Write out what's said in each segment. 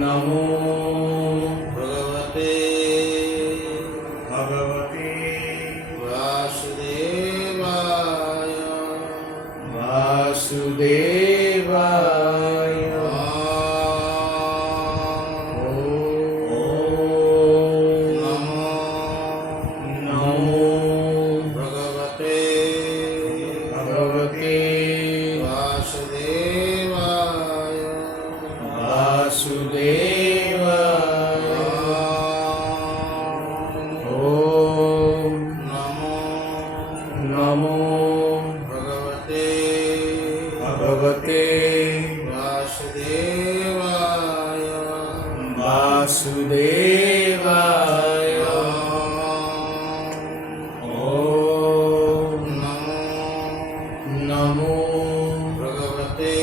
नमो भगवते वासुदेवाय नमो भगवते वासुदेवाय नमो भगवते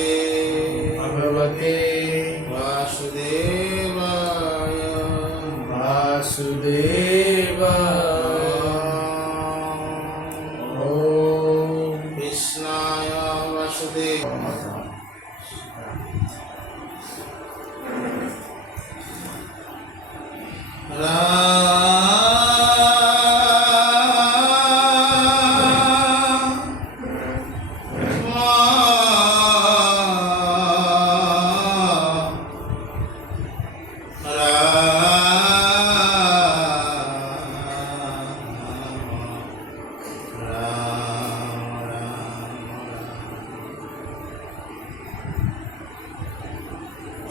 कृष्णाय वासुदेवाय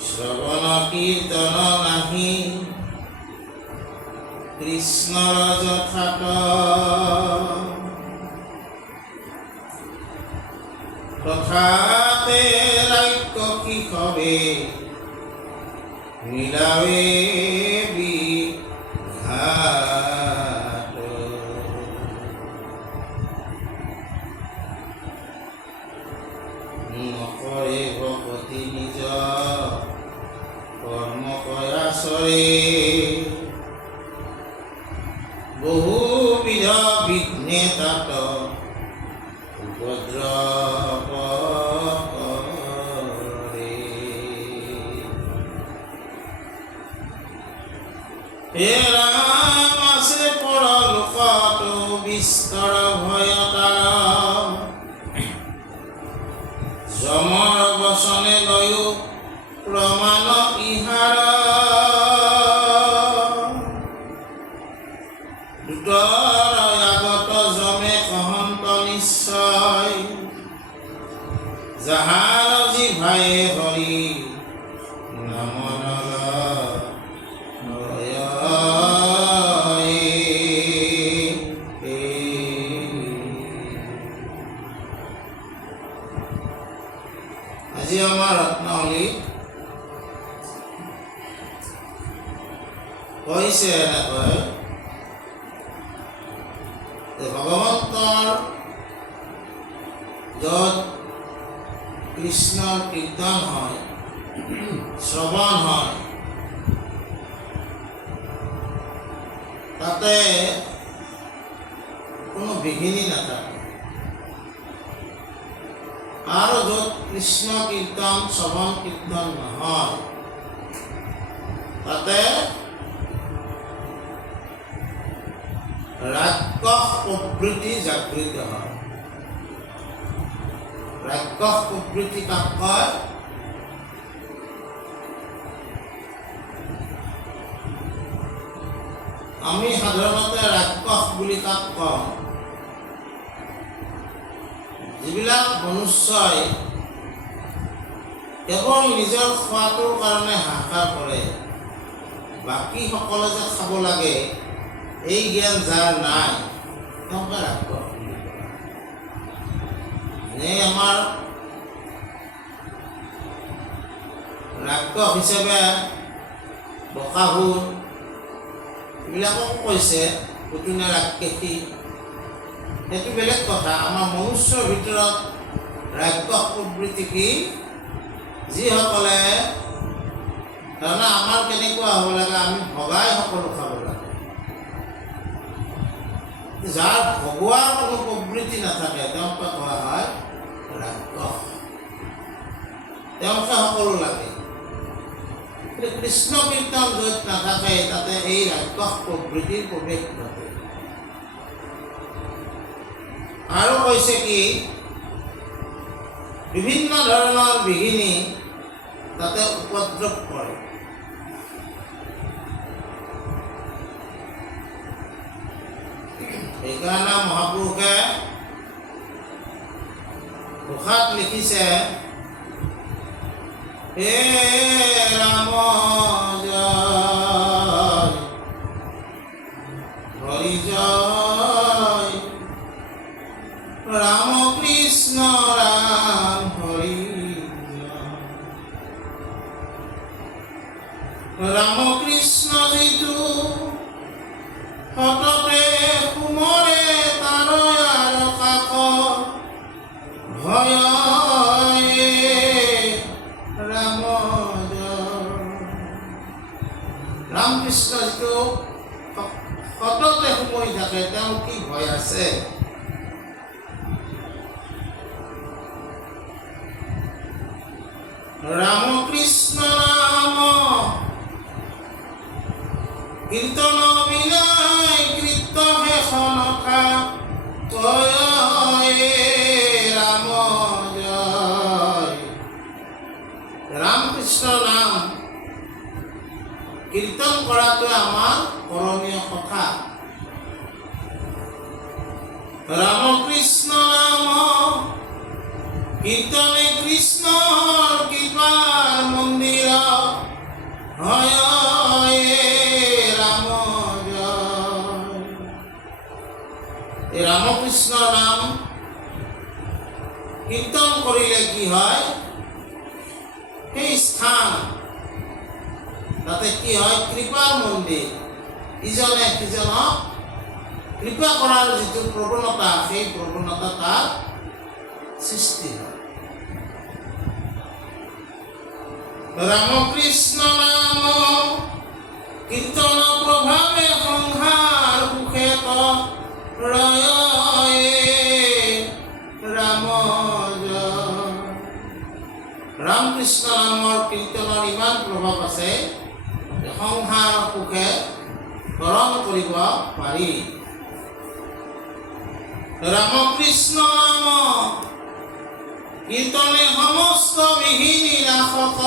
শ্রবণ কীর্তন নাহি কৃষ্ণর যথাত তথাতে রাক্য কি হবে মিলাবে বিঘাত নকৰে ভকতি নিজ কৰ্ম কয়াসৰে বহুবিধ বিঘ্নে তাত উপদ্ৰব কৰে। হে ৰাম আসে পৰলোকত বিস্তৰ ভয়তাৰ যমৰ বচনে লয়ো প্ৰমাণ ইহাৰ দূতৰ আগত যমে কহন্ত নিশ্চয় যাহাৰ জিভায়ে হৰি নাম আজি আমাৰ ৰত্নাৱলী কৈছে এনেকৈ ভগৱন্তৰ য'ত কৃষ্ণৰ কীৰ্তন হয়, শ্ৰৱণ হয়, তাতে কোনো বিঘিনি নাথাকে। আৰু য'ত কৃষ্ণ কীৰ্তন শ্ৰৱণ কীৰ্তন নহয় তাতে ৰাক্ষস প্ৰবৃত্তি জাগৃত হয়। ৰাক্ষস প্ৰবৃত্তি কাক কয়? আমি সাধাৰণতে ৰাক্ষস বুলি কাক কওঁ? যিবিলাক মনুষ্যই কেৱল নিজৰ খোৱাটোৰ কাৰণে হাহাকাৰ কৰে, বাকী সকলে যে খাব লাগে এই জ্ঞান যাৰ নাই, তেওঁকে ৰাক্ষস বুলি কয়। এনেই আমাৰ ৰাক্ষস হিচাপে বকাসুৰ এইবিলাকক কৈছে পুতনা ৰাক্ষসী, সেইটো বেলেগ কথা। আমাৰ মনুষ্যৰ ভিতৰত ৰাক্ষস প্ৰবৃত্তি কি? যিসকলে তাৰমানে আমাৰ কেনেকুৱা হ'ব লাগে, আমি ভগাই সকলো খাব লাগে। যাৰ ভগোৱাৰ কোনো প্ৰবৃত্তি নাথাকে তেওঁকে কোৱা হয় ৰাক্ষস, তেওঁকে সকলো লাগে। কৃষ্ণ কীৰ্তন য'ত নাথাকে তাতে এই ৰাক্ষস প্ৰবৃত্তিৰ প্ৰৱেশ ঘটে। আৰু কৈছে কি, বিভিন্ন ধৰণৰ বিঘিনি তাতে উপদ্ৰৱ কৰে। সেইকাৰণে মহাপুৰুষে ঘোষাত লিখিছে, হে ৰাম জয়, হৰি জয়, ৰাম কৃষ্ণ ৰাম হৰি জয়। ৰাম কৃষ্ণ যিটো সততে সুমৰে তাৰয়াৰ কাষ, ভয় ৰাম জয়। ৰামকৃষ্ণ যিটো সততে সুমৰি থাকে, তেওঁ কি ভয় আছে? ৰাম কৃষ্ণ নাম কীৰ্তন বিনাই কৃত হেখনকা, তয় ৰাম জয়। ৰামকৃষ্ণ নাম কীৰ্তন কৰাটো আমাৰ কৰণীয় কথা। ৰাম কৃষ্ণ নাম কীৰ্তনে কৃষ্ণৰ কৃপাৰ মন্দিৰ, হয় ৰাম জয়। এই ৰামকৃষ্ণ নাম কীৰ্তন কৰিলে কি হয়? সেই স্থান তাতে কি হয়? কৃপাৰ মন্দিৰ। ইজনে সিজনক কৃপা কৰাৰ যিটো প্ৰৱণতা, সেই প্ৰৱণতা তাৰ সৃষ্টি হয়। ৰামকৃষ্ণ নাম কীৰ্তন প্ৰভাৱে সংসাৰ সুখে ৰয় ৰাম জয়। ৰামকৃষ্ণ নামৰ কীৰ্তনৰ ইমান প্ৰভাৱ আছে যে সংসাৰ সুখে হৰণ কৰিব পাৰি। ৰামকৃষ্ণ নাম কীৰ্তনে সমস্ত বিঘিনি নাশক,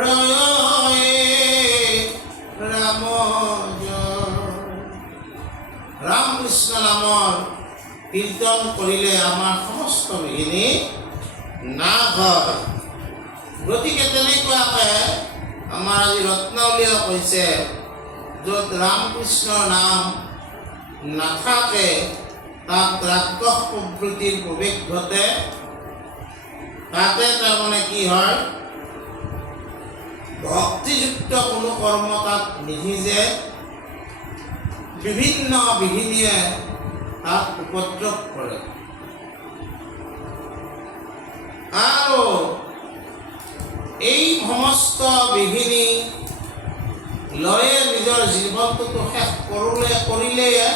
ৰয় ৰাম জয়। ৰামকৃষ্ণ নামৰ কীৰ্তন কৰিলে আমাৰ সমস্ত বিঘিনি নাশ হয়। গতিকে তেনেকুৱাকৈ আমাৰ আজি ৰত্নাৱলীয়ে কৈছে, য'ত ৰামকৃষ্ণৰ নাম নাথাকে তাত ৰাক্ষস প্ৰবৃত্তিৰ প্ৰৱেশ ঘটে। তাতে তাৰমানে কি হয়? ভক্তিযুক্ত কোনো কৰ্ম তাত নিসিজে, বিভিন্ন বিঘিনিয়ে তাত উপদ্ৰৱ কৰে। আৰু এই সমস্ত বিঘিনি লয়ে নিজৰ জীৱনটোতো শেষ কৰিলে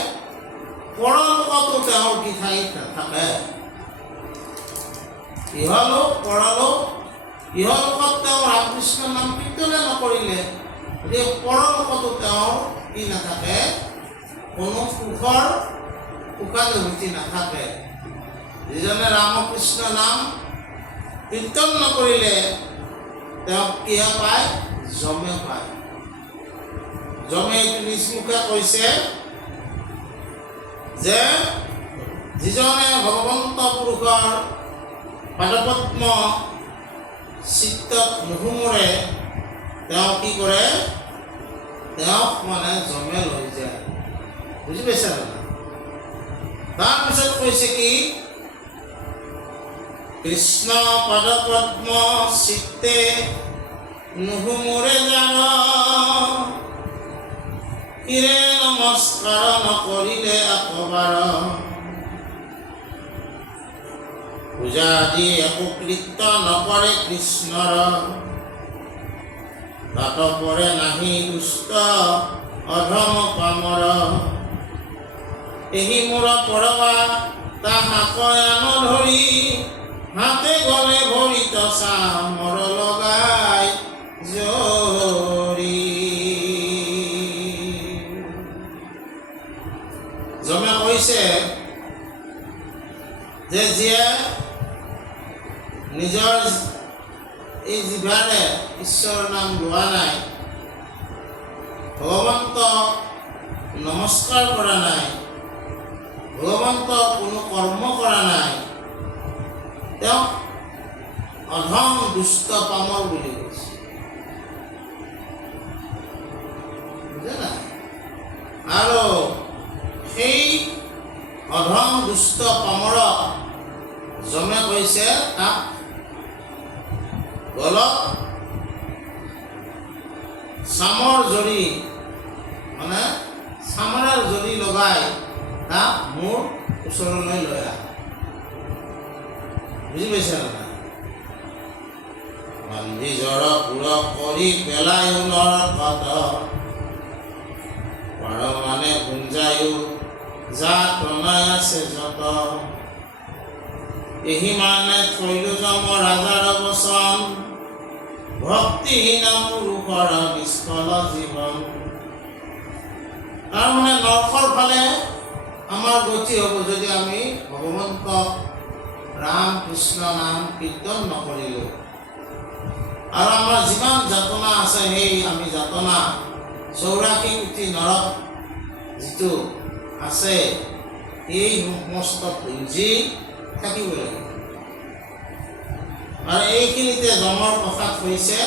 পৰলোকতো তেওঁৰ কি ঠাইত নাথাকে। ইহলোক পৰলোক, ইহলোকত তেওঁ ৰামকৃষ্ণ নাম কীৰ্তনে নকৰিলে গতিকে পৰলোকতো তেওঁৰ কি নাথাকে, কোনো সুখৰ সুখানুভূতি নাথাকে। যিজনে ৰামকৃষ্ণ নাম কীৰ্তন নকৰিলে তেওঁক কিহে পায়, যমে পায়। যমে এইটো নিজ কৈছে যে যিজনে ভগৱন্ত পুৰুষৰ পাদপদ্ম চিত্তত নুসুমৰে তেওঁ কি কৰে, তেওঁক মানে যমে লৈ যায়। বুজি পাইছা দাদা? তাৰপিছত কৈছে কি, কৃষ্ণ পাদপদ্ম চিত্তে নুসুমৰে যাব, কিৰে নমস্কাৰ নকৰিলে আকবাৰ, পূজা আদি একো কৃত্য নকৰে কৃষ্ণৰ, তাত পৰে নাহি দুষ্ট অধম কামৰ, এহি মোৰ পৰৱা তাহা কয়ান ধৰি, হাতে গলে ভৰিত চামৰ লগাই জৰি। যমে কৈছে যে যিয়ে নিজৰ এই জিভাৰে ঈশ্বৰৰ নাম লোৱা নাই, ভগৱন্ত নমস্কাৰ কৰা নাই, ভগৱন্ত কোনো কৰ্ম কৰা নাই, তেওঁক অধম দুষ্ট পামৰ বুলি কৈছে। বুজে নাই? আৰু সেই অধম দুষ্ট পামৰক যমে কৈছে তাক গলত চামৰ জৰি, মানে চামৰাৰ জৰি লগাই তাক মোৰ ওচৰলৈ লৈ আহ। বুজি পাইছে না? বান্ধি জৰ পুৰ কৰি পেলায়ো নৰকত, পাৰ মানে গুঞ্জায়ো যা প্ৰণয় আছে যত, এহি মানে থৈলো যম ৰাজাৰ বচন, ভক্তিহীন পুৰুষৰ নিষ্ফল জীৱন। তাৰমানে নৰকৰ ফালে আমাৰ গতি হ'ব যদি আমি ভগৱন্ত ৰাম কৃষ্ণ নাম কীৰ্তন নকৰিলোঁ। আৰু আমাৰ যিমান যাতনা আছে সেই আমি যাতনা 84 কোটি নৰক যিটো আছে এই সমস্ত পুঞ্জি থাকিব লাগিব। আৰু এইখিনিতে যমৰ কথা কৈছে,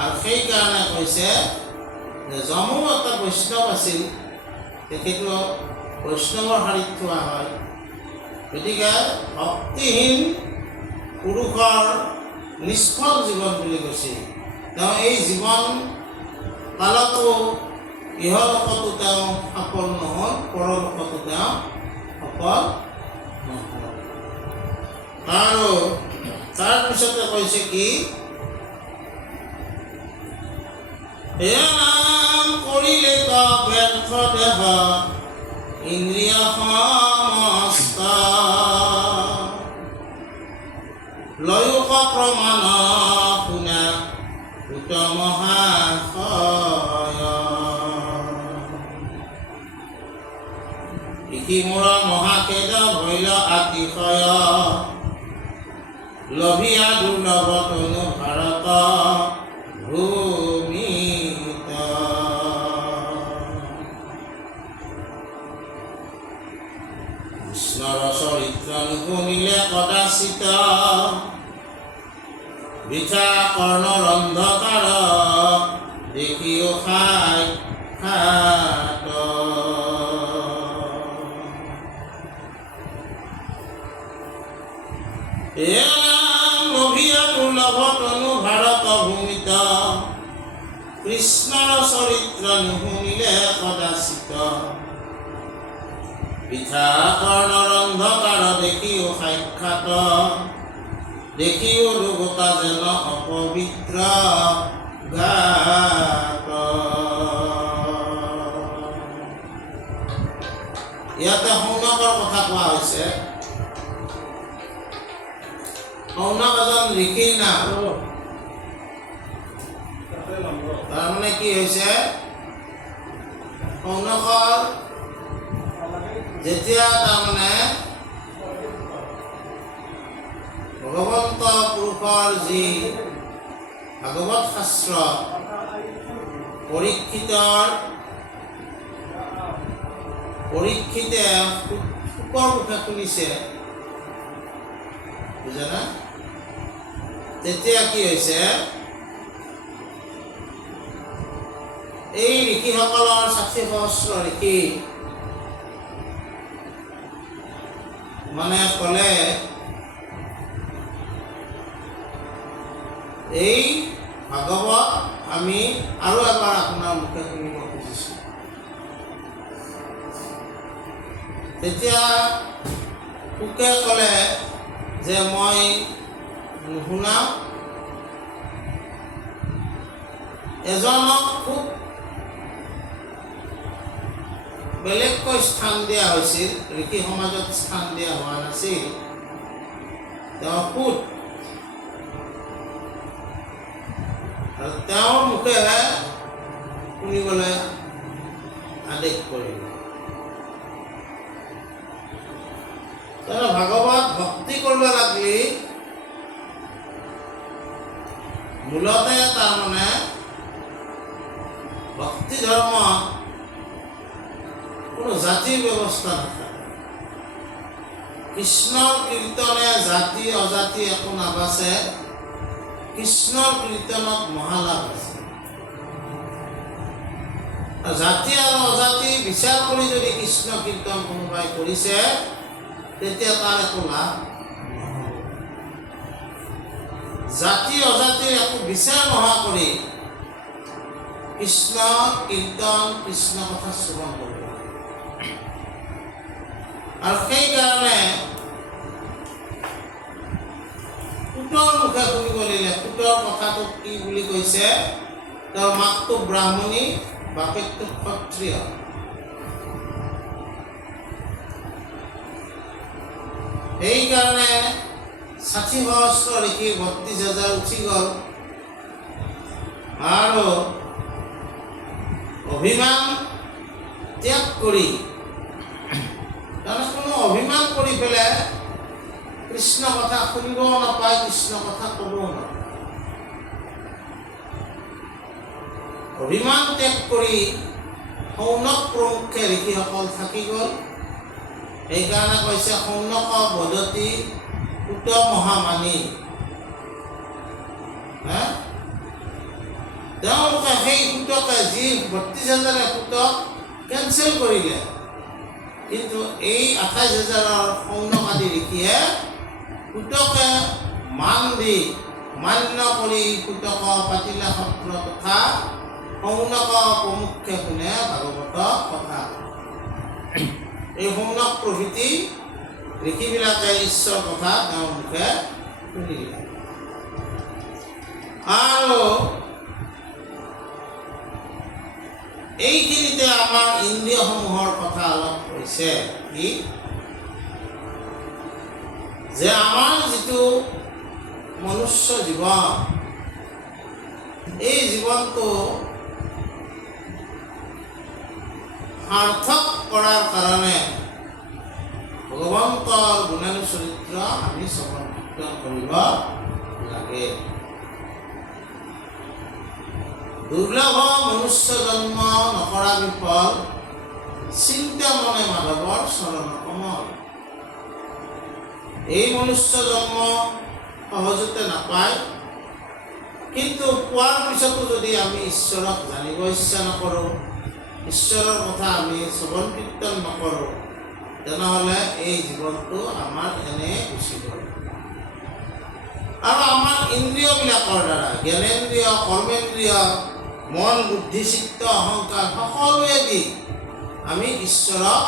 আৰু সেইকাৰণে কৈছে যে যমো এটা বৈষ্ণৱ আছিল, তেখেতো বৈষ্ণৱৰ শাৰীত থোৱা হয়। গতিকে ভক্তিহীন পুৰুষৰ নিষ্ফল জীৱন বুলি কৈছে। তেওঁ এই জীৱন কালতো ইহলোকতো তেওঁ সফল নহ'ল, পৰলোকতো তেওঁ সফল নহ'ল। আৰু তাৰপিছতে কৈছে কি, এয়া নাম কৰিলে ব্যৰ্থ দেহ ইন্দ্ৰিয় সমস্ত, লয়ুক প্ৰমাণ শুনা ভূত মহাশয়, ইকি মোৰ মহাকেদ ভৈল আতিশয়, লভিয়া দুৰ্লভ তনু ভাৰত ভূমিত। কৃষ্ণৰ চৰিত্ৰ নুশুনিলে কদাচিত, বৃথা কৰ্ণৰ অন্ধকাৰ দেখিও খাই খাত। লভিয়া দুৰ্লভ তনু ভাৰত ভূমিত, কৃষ্ণৰ চৰিত্ৰ নুশুনিলে কদাচিত, বৃথা কৰ্ণৰ অন্ধকাৰ দেখিও সাক্ষাৎ, দেখিও দুগোটা যেন অপবিত্ৰ গাত। ইয়াতে সৌনকৰ কথা কোৱা হৈছে। সৌনক এজন ঋষিৰ নাম। তাৰমানে কি হৈছে, সৌনকৰ যেতিয়া তাৰমানে ভগৱন্ত পুৰুষৰ যি ভাগৱত শাস্ত্ৰ পৰীক্ষিতে শুকৰ মুখে শুনিছে, বুজানা? তেতিয়া কি হৈছে, এই ঋষিসকলৰ ৬০ সহস্ৰ ঋষি মানে ক'লে, এই ভাগৱত আমি আৰু এবাৰ আপোনাৰ মুখে শুনিব খুজিছোঁ। তেতিয়া শুকে ক'লে যে মই নুশুনাম। এজনক খুব বেলেগকৈ স্থান দিয়া হৈছিল, ঋষি সমাজত স্থান দিয়া হোৱা নাছিল, তেওঁ পুত। আৰু তেওঁৰ মুখেৰে শুনিবলৈ আদেশ কৰিব। ভাগৱত ভক্তি কৰিব লাগিলে মূলতে তাৰমানে ভক্তি ধৰ্ম কোনো জাতিৰ ব্যৱস্থা নাথাকে। কৃষ্ণৰ কীৰ্তনে জাতি অজাতি একো নাবাচে, কৃষ্ণৰ কীৰ্তনত মহালাভ আছে। জাতি আৰু অজাতি বিচাৰ কৰি যদি কৃষ্ণ কীৰ্তন কোনোবাই কৰিছে, তেতিয়া তাৰ একো লাভ নহ'ব। জাতি অজাতিৰ একো বিচাৰ নোহোৱা কৰি কৃষ্ণ কীৰ্তন, কৃষ্ণ কথা শ্ৰৱণ কৰিব। আৰু সেইকাৰণে পুতৰ মুখে শুনিব লাগিলে। পুতৰ কথাটো কি বুলি কৈছে, তেওঁৰ মাকটো ব্ৰাহ্মণী, বাপেকটো ক্ষত্ৰিয়। সেইকাৰণে ৬০ সহস্ৰ ঋষি ৩২,০০০ উঠি গ'ল। আৰু অভিমান ত্যাগ কৰি, তাৰমানে কোনো অভিমান কৰি পেলাই কৃষ্ণ কথা শুনিবও নাপায়, কৃষ্ণ কথা ক'বও নাপায়। অভিমান ত্যাগ কৰি সৌনক প্ৰমুখে ঋষিসকল থাকি গ'ল। সেইকাৰণে কৈছে সৌনক বদতি পুত মহামানী। তেওঁলোকে সেই পুতকে, যি ৩২,০০০ পুতক কেঞ্চেল কৰিলে, কিন্তু এই ২৮,০০০ সৌনক আদি ঋষিয়ে পুতকে মান দি মান্য কৰি পুতক পাতিলা সত্ৰ তথা সৌনক প্ৰমুখে শুনে ভাগৱত কথা। এই সৌনক প্ৰভৃতি ঋষিবিলাকে ঈশ্বৰৰ কথা তেওঁৰ মুখে শুনিলে। আৰু এইখিনিতে আমাৰ ইন্দ্ৰিয়সমূহৰ কথা অলপ কৈছে, কি যে আমাৰ যিটো মনুষ্য জীৱন, এই জীৱনটো সাৰ্থক কৰাৰ কাৰণে ভগৱন্তৰ গুণানু চৰিত্ৰ আমি শ্ৰৱণ কীৰ্তন কৰিব লাগে। দুৰ্লভ মনুষ্য জন্ম নকৰা বিফল, চিন্তা মনে মাধৱৰ চৰণ কমল। এই মনুষ্য জন্ম সহজতে নাপায়, কিন্তু পোৱাৰ পিছতো যদি আমি ঈশ্বৰক জানিব ইচ্ছা নকৰোঁ, ঈশ্বৰৰ কথা আমি শ্ৰৱণ কীৰ্তন নকৰোঁ, তেনেহ'লে এই জীৱনটো আমাৰ এনে গুচি গ'ল। আৰু আমাৰ ইন্দ্ৰিয়বিলাকৰ দ্বাৰা, জ্ঞানেন্দ্ৰিয়, কৰ্মেন্দ্ৰিয়, মন, বুদ্ধি, চিত্ত, অহংকাৰ সকলোৱেদি আমি ঈশ্বৰক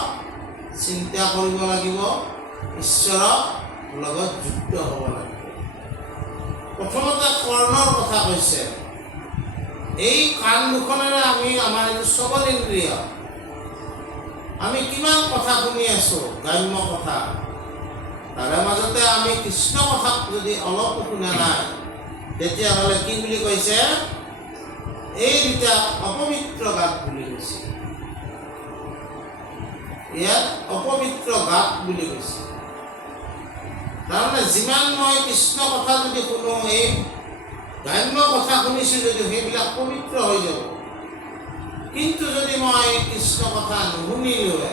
চিন্তা কৰিব লাগিব, ঈশ্বৰৰ লগত যুক্ত হ'ব লাগিব। প্ৰথমতে কৰ্ণৰ কথা কৈছে। এই কাণ দুখনেৰে আমি আমাৰ এইটো শ্ৰৱণ ইন্দ্ৰিয়, আমি কিমান কথা শুনি আছোঁ, গ্ৰাম্য কথা, তাৰে মাজতে আমি কৃষ্ণ কথাক যদি অলপো শুনা নাই, তেতিয়াহ'লে কি বুলি কৈছে, এই দুটা অপবিত্ৰ গাত বুলি কৈছে। ইয়াত অপবিত্ৰ গাত বুলি কৈছে। তাৰমানে যিমান মই কৃষ্ণ কথা যদি শুনো, এই গ্ৰাম্য কথা শুনিছোঁ যদিও সেইবিলাক পবিত্ৰ হৈ যাব। কিন্তু যদি মই কৃষ্ণ কথা নুশুনিলোৱে,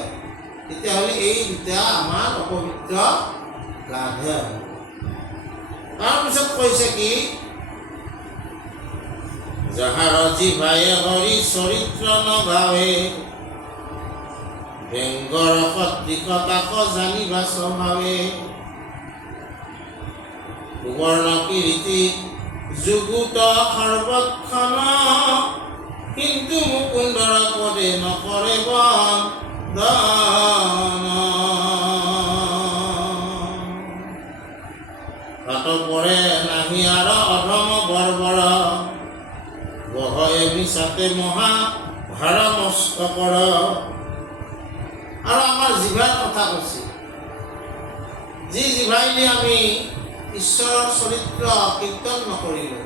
তেতিয়াহ'লে এই দুটা আমাৰ অপবিত্ৰ গাতহে হ'ব। তাৰপিছত কৈছে কি, যাহাৰ জিভায়ে হৰি চৰিত্ৰ নগাৱে, ব্যংগৰ সদৃশ তাক জানিবা স্বভাৱে, সুবৰ্ণ কীৰ্তি যুগুত সৰ্বক্ষণ, কিন্তু মুকুন্দৰ পদে নকৰে বন্দন। তাত পৰে নাহি আৰু অধম বৰ্বৰ, বহয়ে মিছাতে মহা ভাৰ মস্তকৰ। আৰু আমাৰ জিভাৰ কথা কৈছে, যি জিভাইদি আমি ঈশ্বৰৰ চৰিত্ৰ কীৰ্তন নকৰিলোঁ,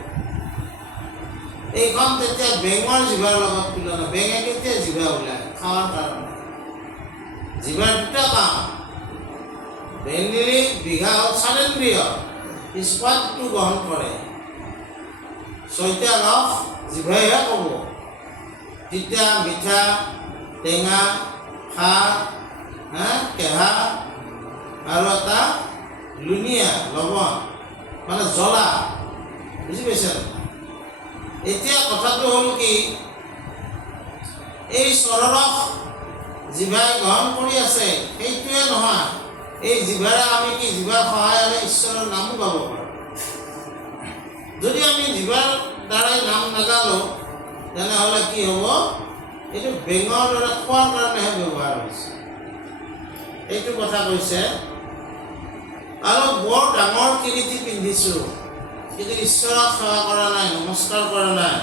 এইখন তেতিয়া বেঙৰ জিভাৰ লগত তুলনা। বেঙে কেতিয়া জিভা ওলায়? খাৱাৰ কাৰণে। জিভাৰ দুটা কাম, বেঙেৰী বিঘা হ'ল চাৰেন্দ্ৰিয়, স্বাদটো গ্ৰহণ কৰে। ছয়টা ৰস জিভাইহে ক'ব, তিতা, মিঠা, টেঙা, খাৰ, কেহা আৰু এটা লুনিয়া, লৱণ, মানে জ্বলা। বুজি পাইছে? এতিয়া কথাটো হ'ল কি, এই চৰৰস জিভাই গ্ৰহণ কৰি আছে, সেইটোৱে নহয়। এই জিভাৰে আমি কি জিভাৰ সহায়েৰে ঈশ্বৰৰ নামো গাব পাৰোঁ। যদি আমি জিভাৰ দ্বাৰাই নাম নাগালোঁ, তেনেহ'লে কি হ'ব? এইটো বেঙৰ দৰে খোৱাৰ কাৰণেহে ব্যৱহাৰ হৈছে। এইটো কথা কৈছে। আৰু বৰ ডাঙৰ কিৰীতি পিন্ধিছোঁ, কিন্তু ঈশ্বৰক সেৱা কৰা নাই, নমস্কাৰ কৰা নাই,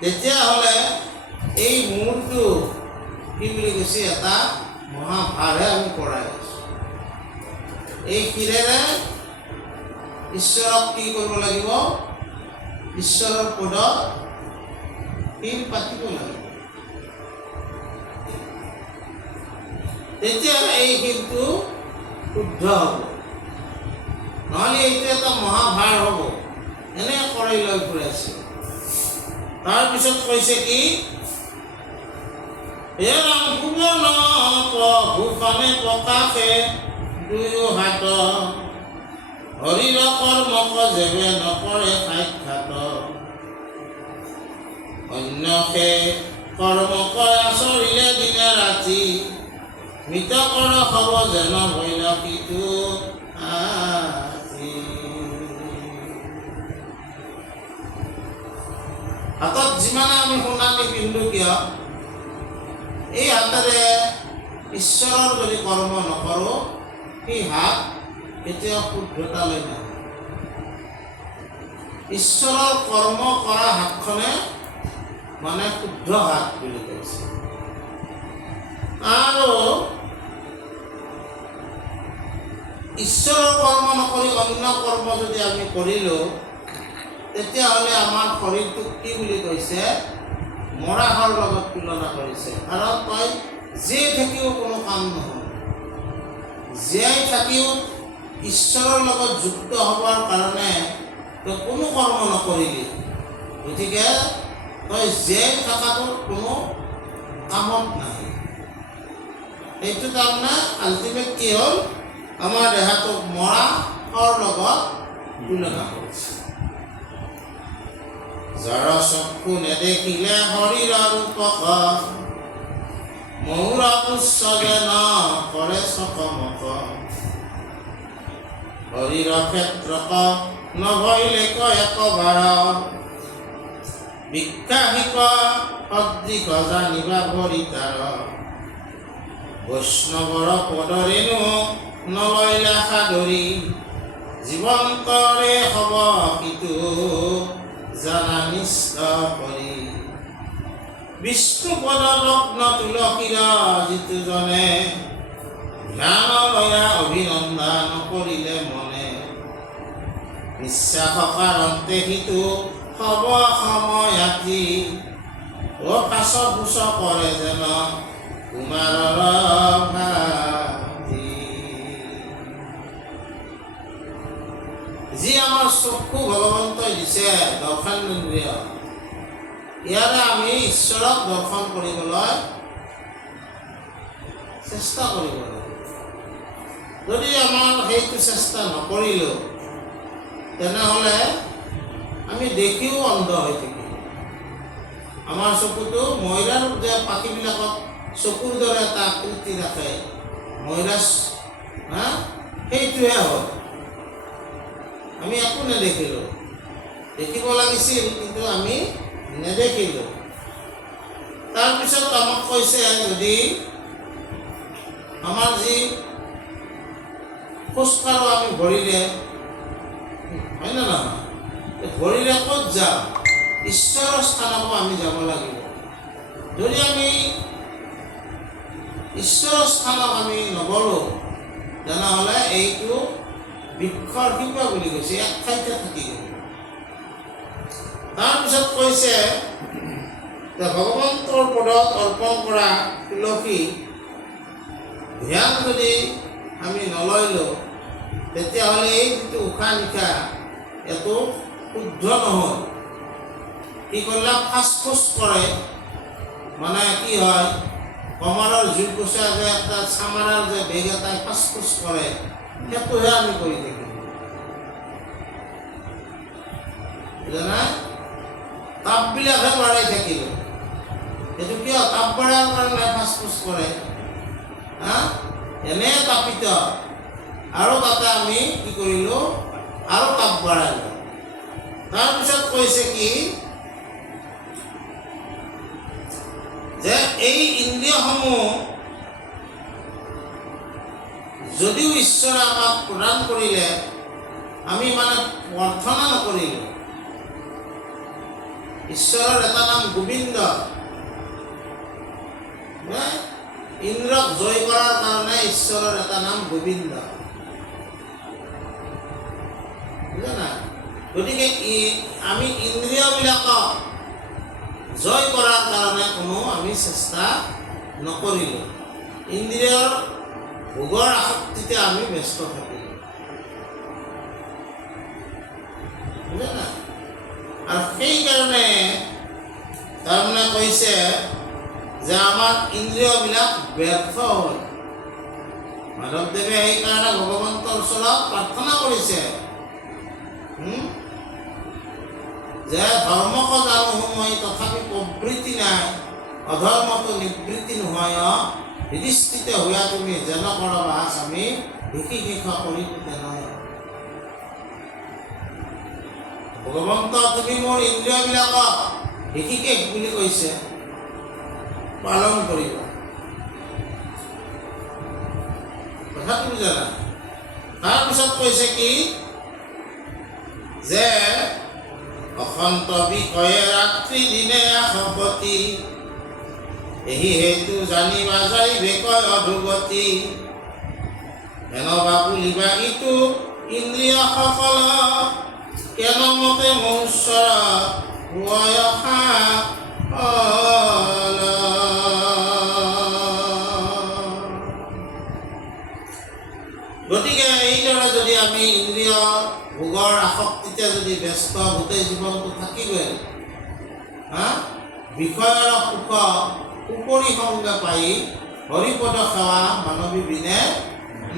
তেতিয়াহ'লে এই মূৰটো কি বুলি কৈছে? এটা মহাভাৰহে আমি কৰাই আছোঁ। এই শিৰেৰে ঈশ্বৰক কি কৰিব লাগিব? ঈশ্বৰৰ পদত শিৰ পাতিব লাগিব। তেতিয়াহ'লে এই শিৰটো শুদ্ধ হ'ব, নহ'লে এইটো এটা মহাভাৰ হ'ব। এনে কৰি লৈ ফুৰাইছে। তাৰপিছত কৈছে কি, হে ৰাম ভুৱন ভূষণে প্ৰকাশে দুয়ো হাত, হৰিৰ কৰ্মক যেবে নকৰে সাক্ষাৎ, অন্যকে কৰ্মক আচৰিলে দিনে ৰাতি, মৃত কৰ হ'ব যেন হৈল সিটো আজি। হাতত যিমানে আমি সোণা নিপিন্ধো কিয়, এই হাতেৰে ঈশ্বৰৰ যদি কৰ্ম নকৰোঁ, সেই হাত কেতিয়াও শুদ্ধতালৈ নাহে। ঈশ্বৰৰ কৰ্ম কৰা হাতখনে মানে শুদ্ধ হাত বুলি কৈছে। আৰু ঈশ্বৰৰ কৰ্ম নকৰি অন্য কৰ্ম যদি আমি কৰিলোঁ, তেতিয়াহ'লে আমাৰ শৰীৰটোক কি বুলি কৈছে? মৰাশৰ লগত তুলনা কৰিছে। কাৰণ তই জীয়াই থাকিও কোনো কাম নহয়, জীয়াই থাকিও ঈশ্বৰৰ লগত যুক্ত হ'বৰ কাৰণে তই কোনো কৰ্ম নকৰিলি, গতিকে তই জীয়াই থকাটো কোনো কামত নাই। এইটো তাৰমানে আল্টিমেট কি হ'ল? আমাৰ দেহাটোক মৰাশৰ লগত তুলনা কৰিছে। যাৰ চক্ষু নেদেখিলে শৰীৰ ৰূপক, মৌৰ পুষ্য যেন কৰে চকমক, শৰীৰ ক্ষেত্ৰক নভৈলে একবাৰ, বিখ্যাহিক সদৃশ জানিবা ভৰিতাৰ, বৈষ্ণৱৰ পদৰেণু নলয়লা সাদৰি, জীৱন্তৰে হ'ব সিটো জানা নিষ্ঠ কৰি, বিষ্ণু পদ লগ্ন তুলসীৰ যিটো জনে, ধ্যান লয়া অভিনন্দন কৰিলে মনে, বিশ্বাস কাৰণতে সিটো হব সময়য়াতি ও কাছ পুছ কৰে যেন কুমাৰৰ ভাতি। যি আমাৰ চক্ষু ভগৱন্তই দিছে দৰ্শনেন্দ্ৰিয়, ইয়াৰে আমি ঈশ্বৰক দৰ্শন কৰিবলৈ চেষ্টা কৰিব লাগিব। যদি আমাৰ সেইটো চেষ্টা নকৰিলোঁ তেনেহ'লে আমি দেখিও অন্ধ হৈ থাকিম। আমাৰ চকুটো ময়ৰাৰ যে পাখিবিলাকত চকুৰ দৰে এটা আকৃতি ৰাখে, ময়ৰাছ সেইটোহে হয়। আমি একো নেদেখিলোঁ, দেখিব লাগিছিল কিন্তু আমি নেদেখিলোঁ। তাৰপিছত আমাক কৈছে যদি আমাৰ যি খোজকাঢ়ো আমি ভৰিৰে, হয় না নহয়? ভৰিৰে ক'ত যাম? ঈশ্বৰৰ স্থানকো আমি যাব লাগিব। যদি আমি ঈশ্বৰৰ স্থানক আমি নগলোঁ তেনেহ'লে এইটো বৃক্ষৰ শিপা বুলি কৈছে, এক ঠাইতে থাকি গ'ল। তাৰপিছত কৈছে যে ভগৱন্তৰ পদত অৰ্পণ কৰা তুলসী ধ্যান যদি আমি নললোঁ তেতিয়াহ'লে এই যিটো উশাহ নিশাহ এইটো শুদ্ধ নহয়। কি কৰিলে ফাঁচ কৰে, মানে কি হয় কমৰৰ জোৰ কোচা যে এটা চামাৰাৰ যে বেগ এটাই ফাঁচ কৰে, সেইটোহে আমি কৰি থাকিম। বুজা তাপবিলাকহে বাঢ়াই থাকিল। সেইটো কিয় তাপ বাঢ়াৰ কাৰণে ফাঁচ কৰে? এনে তাপিত আৰু তাতে আমি কি কৰিলোঁ আৰু তাপ বাঢ়ালোঁ। তাৰপিছত কৈছে কি যে এই ইন্দ্ৰিয়সমূহ যদিও ঈশ্বৰে আমাক প্ৰদান কৰিলে আমি মানে প্ৰাৰ্থনা নকৰিলোঁ। ঈশ্বৰৰ এটা নাম গোবিন্দ। ইন্দ্ৰক জয় কৰাৰ কাৰণে ঈশ্বৰৰ এটা নাম গোবিন্দ। বুজা নাই? গতিকে আমি ইন্দ্ৰিয়বিলাকক জয় কৰাৰ কাৰণে কোনো আমি চেষ্টা নকৰিলোঁ। ইন্দ্ৰিয়ৰ ভোগৰ আসক্তিতে আমি ব্যস্ত থাকিলোঁ। বুজা নাই? আৰু সেইকাৰণে তাৰমানে কৈছে যে আমাৰ ইন্দ্ৰিয়বিলাক ব্যৰ্থ হ'ল। মাধৱদেৱে সেইকাৰণে ভগৱন্তৰ ওচৰত প্ৰাৰ্থনা কৰিছে যে ধৰ্মক জানো মই তথাপি প্ৰবৃত্তি নাই, অধৰ্মটো নিবৃত্তি নহয়, হৃদিস্থিত হোৱা তুমি যেন কৰবা আমি দেখি শিক্ষা কৰি নহয়। ভগৱন্ত তুমি মোৰ ইন্দ্ৰিয়বিলাকক বিশেষ বুলি কৈছে পালন কৰিব। কথাটো বুজা নাই? তাৰপিছত কৈছে কি যে অসন্ত বিষয়ে ৰাত্ৰি দিনে আসপতি, এই হেতু জানিবা যাই বেকয় অধুগতি, এনেবা বুলিবা ইটো ইন্দ্ৰিয়সকল কেন মতে মনুষ্যৰ বয়সা গতিকে এইদৰে যদি আমি ইন্দ্ৰিয় ভোগৰ আসক্তিতে যদি ব্যস্ত গোটেই জীৱনটো থাকি গ'ল, বিষয়ৰ সুখ উপৰি সংগে পাই হৰিপদ সেৱা মানৱী বিনে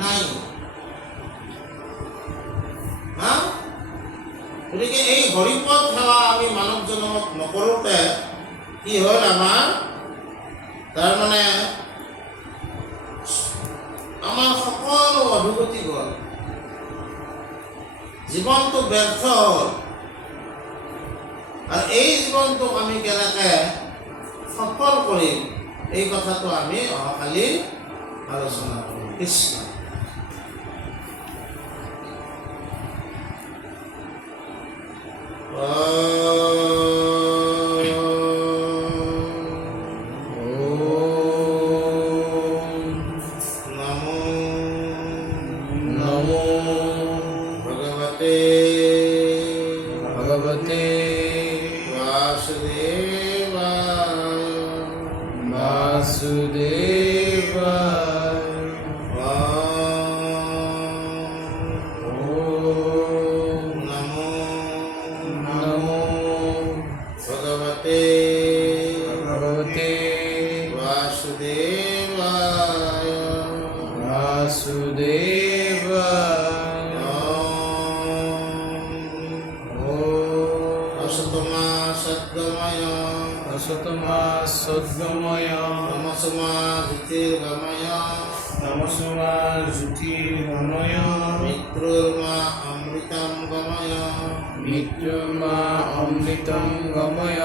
নাই। গতিকে এই হৰিপদ সেৱা আমি মানৱ জনমত নকৰোঁতে কি হ'ল আমাৰ তাৰমানে আমাৰ সকলো অধোগতি গ'ল, জীৱনটো ব্যৰ্থ হ'ল। আৰু এই জীৱনটোক আমি কেনেকৈ সফল কৰিম এই কথাটো আমি অহাকালি আলোচনা কৰিম। কৃষ্ণ भगवते সতমা সদ্গময় তমসমা জ্যোতিৰ্গময় তমসমা জ্যোতিৰ্গময় মৃত্যুৰ্মা অমৃতম গময় মৃত্যুৰ্মা অমৃতম গময়